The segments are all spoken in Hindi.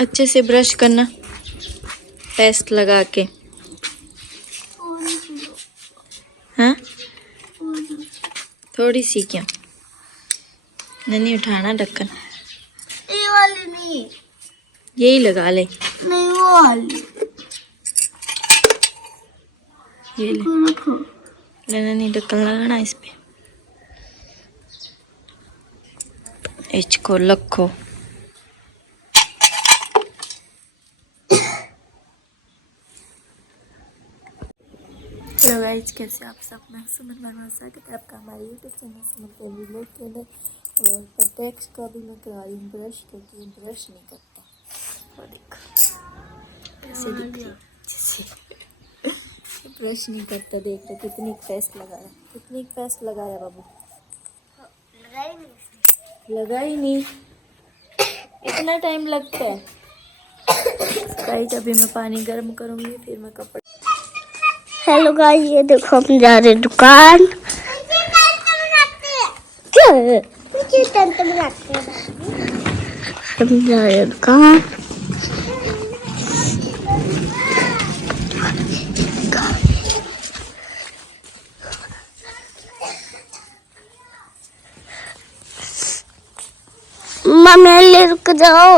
अच्छे से ब्रश करना पेस्ट लगा के। हाँ थोड़ी सी क्या नहीं उठाना ढक्कन। ये वाली नहीं, यही लगा ले। नहीं वो वाली। ये ले रखो। लेना नहीं ढक्कन लगाना इस पे। इसको रखो। हेलो गाइस, कैसे आप सब? मैं सुमन वर्मा, स्वागत है आपका हमारे यूट्यूब चैनल सुमन फैमिली व्लॉग के अंदर। और प्रत्यक्ष का भी मैं करा रही हूँ ब्रश, क्योंकि ये ब्रश नहीं करता। और देखो कैसे दिख रही है अच्छे से। ब्रश नहीं करता। देख रहे कितनी पेस्ट लगा रहा है, कितनी पेस्ट लगा रहा है बाबू। लगा ही नहीं, इतना टाइम लगता है। गाइस अभी मैं पानी गर्म करूँगी, फिर मैं कपड़े। हेलो गाइस, ये देखो हम जा रहे दुकान। क्या है? हम जा रहे दुकान। मम्मी रुक जाओ।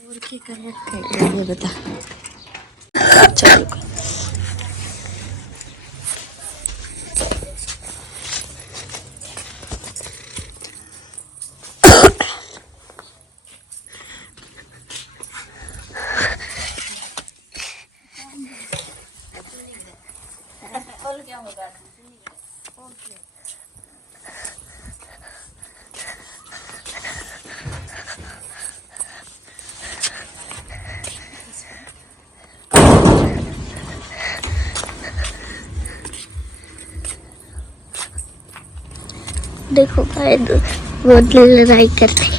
और क्या कर रखा है ये बता। चलो और क्या होगा। देखो गाइस, बहुत लड़ाई करते हैं।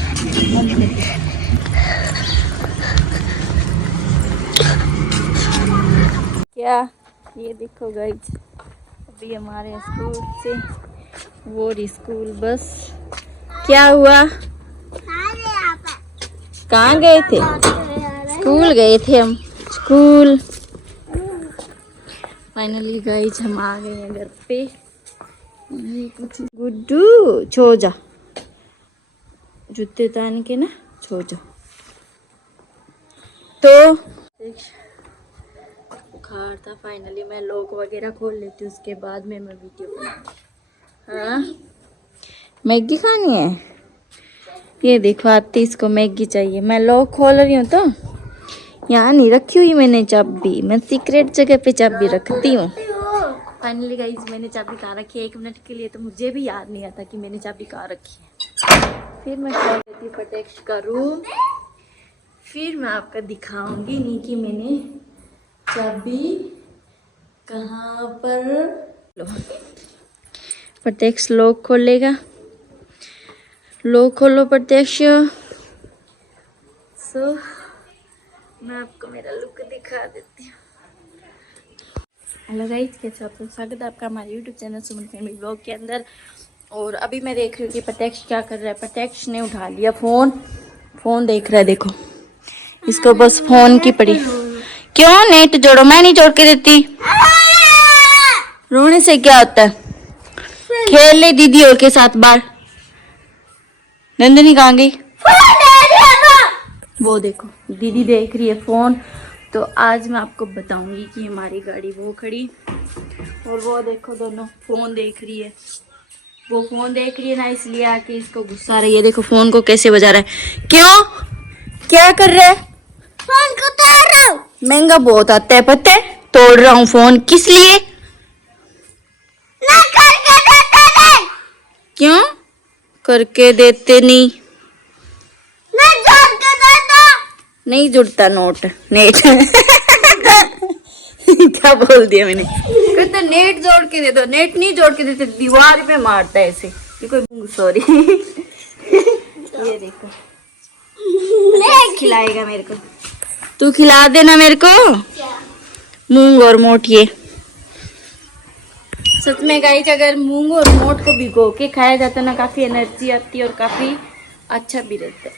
क्या ये देखो गाइस, अभी हमारे स्कूल से वो स्कूल बस। क्या हुआ? कहाँ गए थे? स्कूल गए थे हम, स्कूल। फाइनली गाइस हम आ गए हैं घर पे। गुड्डू छो जा, जूते तान के ना छो जा। तो बुखार था, फाइनली मैं लॉक वगैरह खोल लेती हूँ, उसके बाद में मैं वीडियो बनाऊंगी। हाँ मैगी खानी है? ये देखो आती इसको मैगी चाहिए। मैं लॉक खोल रही हूँ तो यहाँ नहीं रखी हुई मैंने चाबी, मैं सीक्रेट जगह पे चाबी रखती हूँ। फाइनली गाइस मैंने चाबी कहाँ रखी है, 1 मिनट के लिए तो मुझे भी याद नहीं आता कि मैंने चाबी कहाँ रखी है। फिर मैं खोल लेती हूँ प्रत्यक्ष का रूम, फिर मैं आपको दिखाऊंगी नहीं कि मैंने चाबी कहाँ पर। लो प्रत्यक्ष लॉक खोलेगा, लॉक खोलो प्रत्यक्ष। सो मैं आपको मेरा लुक दिखा देती हूँ। हेलो गाइस, कैसे आप लोग? स्वागत है आपका हमारे यूट्यूब चैनल सुमन फैमिली व्लॉग के अंदर। और अभी मैं देख रही हूँ कि प्रत्यक्ष क्या कर रहा है। प्रत्यक्ष ने उठा लिया फोन, फोन देख रहा है। देखो इसको बस फोन की पड़ी। क्यों नेट जोड़ो? मैं नहीं जोड़ के देती। रोने से क्या होता है? खेल ले दीदी और के साथ बाहर। नंदिनी कहाँ गई? वो देखो दीदी देख रही है फोन। तो आज मैं आपको बताऊंगी कि हमारी गाड़ी वो खड़ी और वो देखो दोनों फोन देख रही है। वो फोन देख रही है ना, इसलिए आके इसको गुस्सा आ रही है। देखो फोन को कैसे बजा रहा है। क्यों? क्या कर रहा है? फोन को तोड़ रहा हूँ। महंगा बहुत आता है पता है। तोड़ रहा हूँ फोन, किस लिए? ना करके देते नहीं। क्यों करके देते नहीं? ना जोड़ के देता। नहीं जुड़ता नोट नेट। क्या बोल दिया मैंने? कहते नेट जोड़ के दे दो। नेट नहीं जोड़ के देते, दीवार पे मारता है ऐसे। ये कोई सॉरी। ये देखो खिलाएगा मेरे को। तू खिला देना मेरे को मूंग और मोटिए। सच में गाइस अगर मूंग और मोट को भिगो के खाया जाता ना काफी एनर्जी आती है और काफी अच्छा भी रहता है।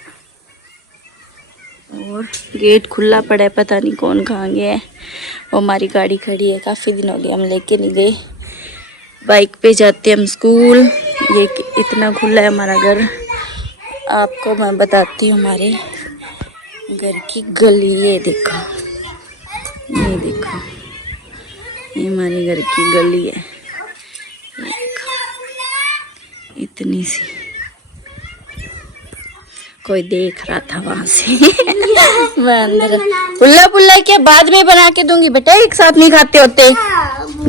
और गेट खुला पड़ा है, पता नहीं कौन कहाँ गया है। वो हमारी गाड़ी खड़ी है, काफ़ी दिन हो गए हम लेके नहीं गए। बाइक पे जाते हम स्कूल। ये इतना खुला है हमारा घर। आपको मैं बताती हूँ हमारे घर की गली। ये देखो, ये देखो, ये हमारे घर की गली है। ये देखो, इतनी सी। कोई देख रहा था वहां से। मैं अंदर पुल्ला पुल्ला क्या बाद में बना के दूंगी बेटा, एक साथ नहीं खाते होते,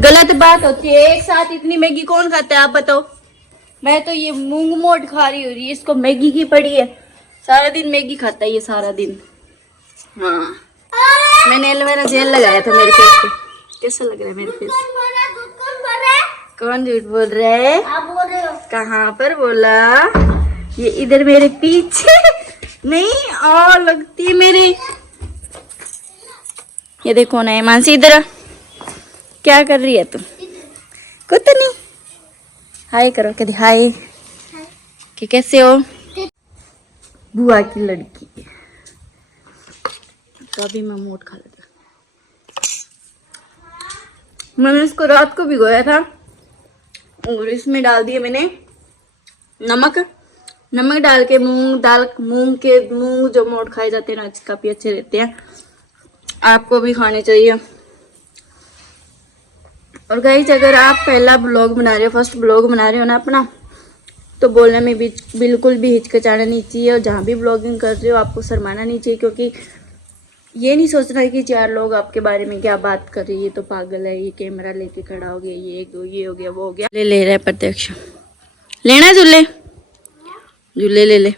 गलत बात होती है। एक साथ इतनी मैगी कौन खाता है आप बताओ। मैं तो ये मूंग मोट खा रही हो रही है, इसको मैगी की पड़ी है। सारा दिन मैगी खाता है ये, सारा दिन। हाँ, मैंने एलोवेरा जेल लगाया था मेरे फेस पे। कैसा लग रहा है मेरे फेस? कौन झूठ बोल रहा है? कहाँ पर बोला? ये इधर मेरे पीछे नहीं और लगती है मेरे। ये देखो ना मानसी, इधर क्या कर रही है तुम? कुछ नहीं। हाय करो, कभी हाय कि कैसे हो? बुआ की लड़की। तो अभी मैं मोट खा लेता। मैंने इसको रात को भिगोया था और इसमें डाल दिया मैंने नमक डाल के। मूंग जो मोट खाए जाते हैं ना, काफी अच्छे रहते हैं, आपको भी खाने चाहिए। और गाइस अगर आप पहला ब्लॉग बना रहे हो, फर्स्ट ब्लॉग बना रहे हो ना अपना, तो बोलने में भी बिल्कुल भी हिचकिचाना नहीं चाहिए। और जहाँ भी ब्लॉगिंग कर रहे हो आपको शर्माना नहीं चाहिए, क्योंकि ये नहीं सोचना कि 4 लोग आपके बारे में क्या बात कर रही है, तो पागल है, ये कैमरा लेके खड़ा हो गया, ये हो गया वो हो गया। ले रहा है प्रत्यक्ष। लेना है झूले? झूले ले ले।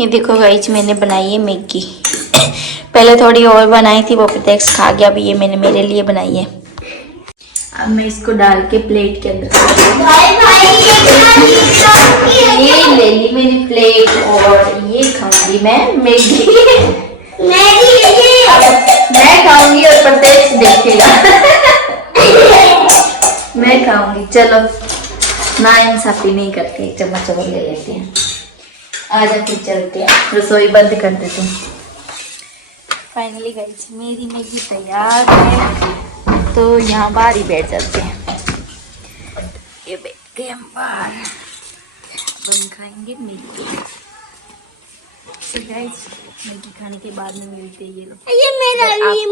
ये देखो गाइस मैंने बनाई है मैगी। पहले थोड़ी और बनाई थी, वो प्रत्यक्ष खा गया। अभी ये मैंने मेरे लिए बनाई है। अब मैं इसको डाल के प्लेट के अंदर ये ले ली मैंने प्लेट, और ये खाऊंगी मैं मैगी। मैं खाऊंगी और प्रत्यक्ष देखेगा। मैं खाऊंगी। चलो ना इंसाफी नहीं करते, एक चम्मच और ले लेते हैं। आजा फिर चलते हैं, रसोई बंद कर देते हैं। फाइनली गाइस मेरी मैगी तैयार है, तो यहाँ बाहर ही बैठ जाते हैं। ये बैठ गए हम बाहर, अब हम खाएंगे मैगी। तो गाइस मैगी खाने के बाद में मिलते हैं। ये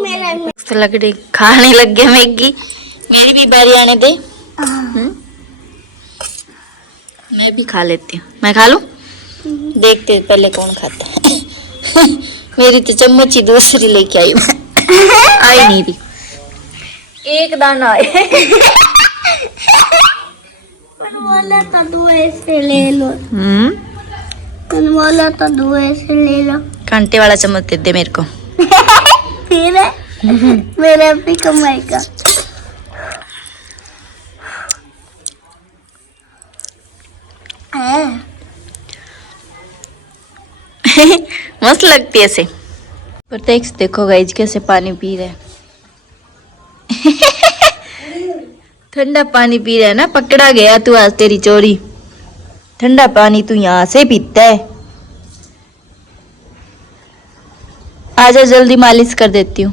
मेरा तो लग रही खाने लग गया मैगी। मेरी भी बारी आने दे। मैं भी खा लेती हूँ। मैं खा लूं? देखते पहले कौन खाता है। मेरी तो चम्मच ही दूसरी लेके आई। आई नहीं थी, एक दाना आए। बोला था 2 ऐसे ले लो। बोला था 2 ऐसे ले लो। कांटे वाला चम्मच दे दे मेरे को। फिर मेरा भी कमाई का। मस्त लगती है ऐसे। प्रत्यक्ष देखो गाइस कैसे पानी पी रहे हैं। ठंडा पानी पी रहा है ना, पकड़ा गया तू आज, तेरी चोरी। ठंडा पानी तू यहाँ से पीता है। आजा जल्दी मालिश कर देती हूँ।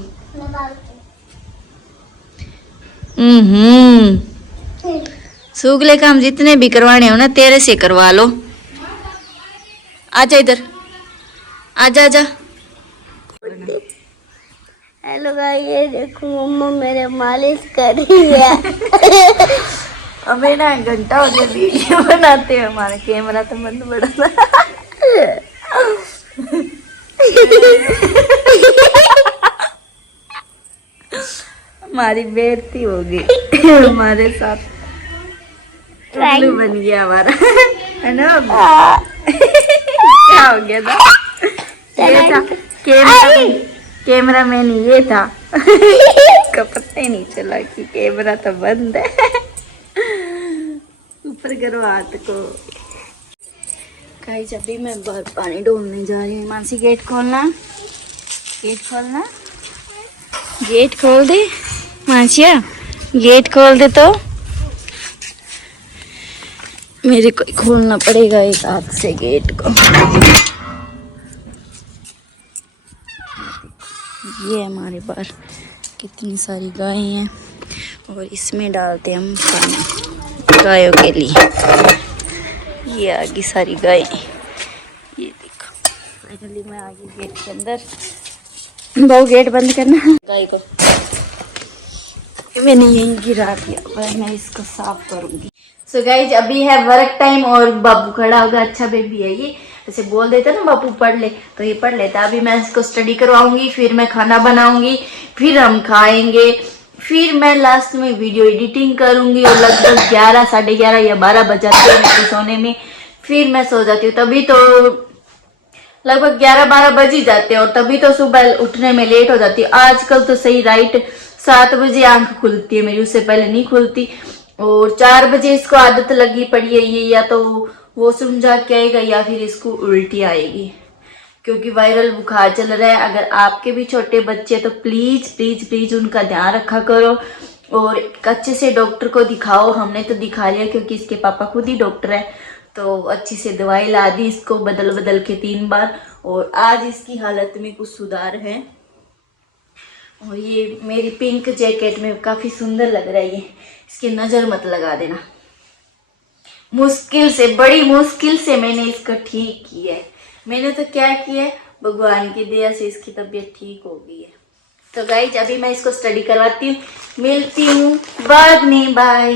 सूगले काम जितने भी करवाने हो ना तेरे से करवा लो। आजा इधर, आजा आजा। हेलो गाइस, ये देखो मम्मा मेरे मालिश कर रही है। अबे ना घंटा हो गया वीडियो बनाते हैं, हमारा कैमरा तो बंद पड़ा था। हमारी बेइज्जती हो गई हमारे साथ। उल्लू बन गया हमारा, है ना? क्या हो गया था? ये था कैमरा मैन, ये था। इसका पता ही नहीं चला कि कैमरा तो बंद है। ऊपर करो हाथ को। गाइस अभी मैं बाहर पानी ढोलने जा रही हूँ। मानसी गेट खोलना, गेट खोलना, गेट खोल दे माचिया, गेट खोल दे तो मेरे को खोलना पड़ेगा एक हाथ से गेट को। ये हमारे पास कितनी सारी गायें हैं और इसमें डालते हैं हम पानी गायों के लिए। ये आगे सारी गायें, ये देखो। फाइनली मैं आ गई गेट के अंदर। बहु गेट बंद करना। गाय को मैंने यहीं गिरा दिया, पर मैं इसको साफ करूंगी। सो गाइज अभी है वर्क टाइम और बाबू खड़ा होगा। अच्छा बेबी है ये, ऐसे बोल देते ना बाबू पढ़ ले तो ये पढ़ लेता। अभी मैं इसको स्टडी करवाऊंगी, फिर मैं खाना बनाऊंगी, फिर हम खाएंगे, फिर मैं लास्ट में वीडियो एडिटिंग करूंगी और लगभग 11 साढ़े 11 या 12 बज जाते हैं मेरे को सोने में। फिर मैं सो जाती हूँ, तभी तो लगभग 11-12 बज ही जाते हैं और तभी तो सुबह उठने में लेट हो जाती है। आजकल तो सही राइट 7 बजे आंख खुलती है मेरी, उससे पहले नहीं खुलती। और 4 बजे इसको आदत लगी पड़ी है ये, या तो वॉशरूम जाके आएगा या फिर इसको उल्टी आएगी, क्योंकि वायरल बुखार चल रहा है। अगर आपके भी छोटे बच्चे तो प्लीज प्लीज प्लीज उनका ध्यान रखा करो और अच्छे से डॉक्टर को दिखाओ। हमने तो दिखा लिया क्योंकि इसके पापा खुद ही डॉक्टर है, तो अच्छी से दवाई ला दी इसको बदल बदल के 3 बार। और आज इसकी हालत में कुछ सुधार है। और ये मेरी पिंक जैकेट में काफी सुंदर लग रहा है ये, इसकी नजर मत लगा देना। मुश्किल से, बड़ी मुश्किल से मैंने इसको ठीक किया है। मैंने तो क्या किया है, भगवान की दया से इसकी तबीयत ठीक हो गई है। तो गाइज अभी मैं इसको स्टडी करवाती हूँ, मिलती हूँ बाद में, बाय।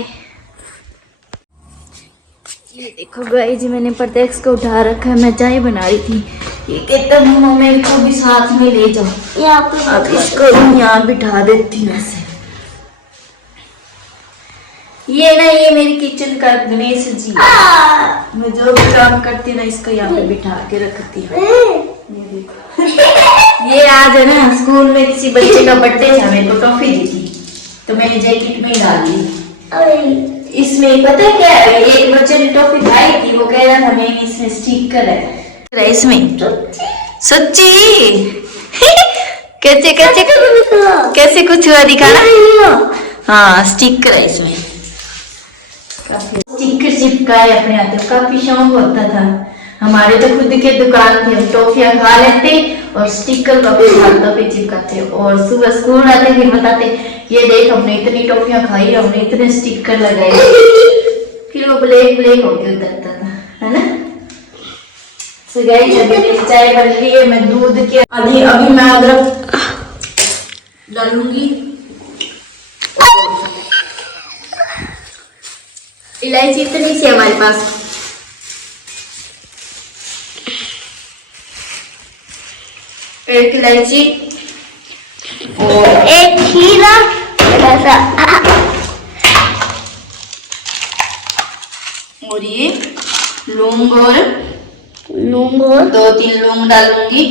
ये देखो गाइज मैंने प्रत्यक्ष को उठा रखा है, मैं चाय बना रही थी। ये कहता मम्मा मेरे को भी साथ में ले जाओ, अब इसको यहाँ बिठा देती हूँ ऐसे। ये ना, ये मेरी किचन का गणेश जी है। मैं जो भी काम करती हूँ ना इसको यहाँ पे बिठा के रखती हूँ। ये देखो, ये आज है ना स्कूल में किसी बच्चे का बर्थडे था, मेरे को टॉफी दी थी तो मैंने जैकेट में डाल दी। इसमें पता है क्या है, एक बच्चे ने टॉफी खाई थी, वो कह रहा था मैं इसमें स्टिकर है इसमें सच्ची। कैसे कैसे कैसे कुछ हुआ दिखाना। हाँ स्टिकर है इसमें, स्टिकर चिपकाए अपने हाथों। काफी शौक होता था हमारे, तो खुद के दुकान थे, हम टॉफियां खा लेते और स्टिकर को अपने हाथों पे चिपकाते और सुबह स्कूल आते फिर बताते ये देख हमने इतनी टॉफियां खाई, हमने इतने स्टिकर लगाए। फिर वो ब्लैक ब्लैक होके उतरता था, है ना। सो गाइस अभी मेरी चाय बन रही है, मैं दूध के अभी मैं अदरक डालूंगी, इलायची इतनी सी हमारे पास। एक इलायची और एक खीरा, और ये लौंग और 2-3 लौंग डालूंगी।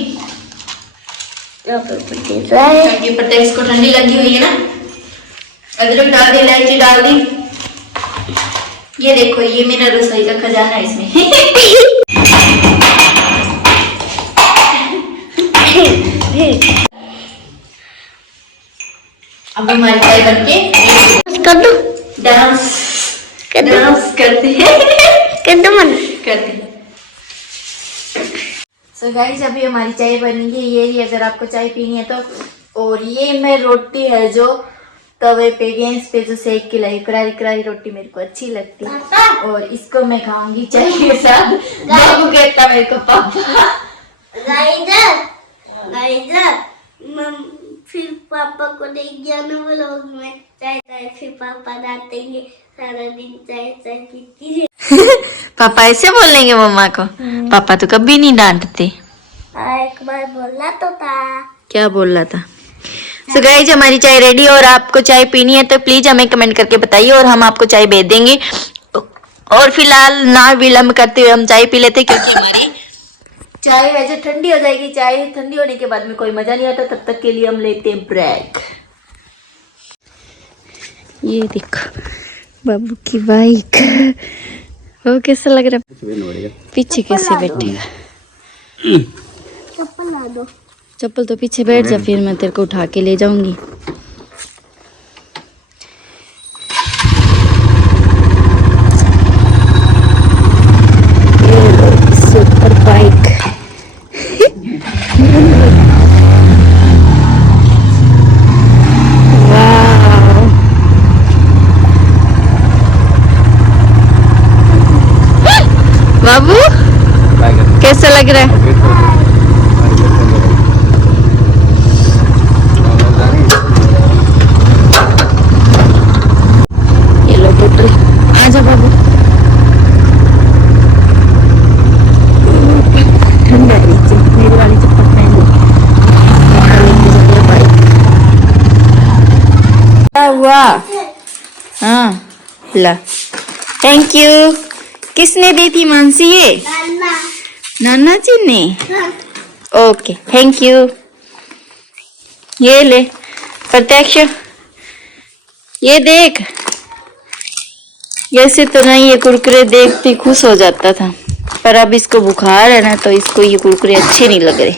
ठंडी प्रत्यक्ष को ठंडी लगी हुई है ना। अदरक डाल दी, इलायची डाल दी। ये देखो ये मेरा रसोई का खजाना है इसमें। अब हमारी चाय बनके कर दो। डांस करते हैं सो गाइस अभी हमारी चाय बनेगी। ये अगर आपको चाय पीनी है तो। और ये मैं रोटी है जो तवे पे गैस पे जो सेक के लाई, करारी करारी रोटी मेरे को अच्छी लगती है और इसको मैं खाऊंगी चाय के साथ। बाबू कहता मेरे को पापा फिर पापा को देख गया ना व्लॉग में चाय, फिर पापा डांटेंगे सारा दिन चाय पीती है। पापा ऐसे बोलेंगे मम्मा को? पापा तो कभी नहीं डांटते। एक बार बोला तो था। क्या बोल रहा था? सो गाइस हमारी चाय रेडी, और आपको चाय पीनी है तो प्लीज हमें कमेंट करके बताइए और हम आपको चाय भेज देंगे। और फिलहाल ना विलंब करते हुए हम चाय पी लेते, क्योंकि हमारी चाय वैसे ठंडी हो जाएगी। चाय ठंडी होने के बाद में कोई मजा नहीं आता, तब तक के लिए हम लेते हैं ब्रेक। ये देखो बाबू की बाइक, वो कैसा लग रहा है? पीछे कैसे बैठेगा? चप्पल ला दो। चप्पल तो पीछे बैठ जा, फिर मैं तेरे को उठा के ले जाऊंगी। लग रहा है? ये लो पुत्र, आजा बाबू। ठंडा है नीचे, मेरी वाली चप्पल पहन ली। क्या हुआ? हाँ ला, थैंक यू। किसने दी थी मानसी ये? नाना। नाना जी ने। हाँ। Okay thank you. ये ले प्रत्यक्ष, ये देख। ऐसे तो नहीं ये कुरकुरे देखते खुश हो जाता था, पर अब इसको बुखार है ना तो इसको ये कुरकुरे अच्छे नहीं लग रहे।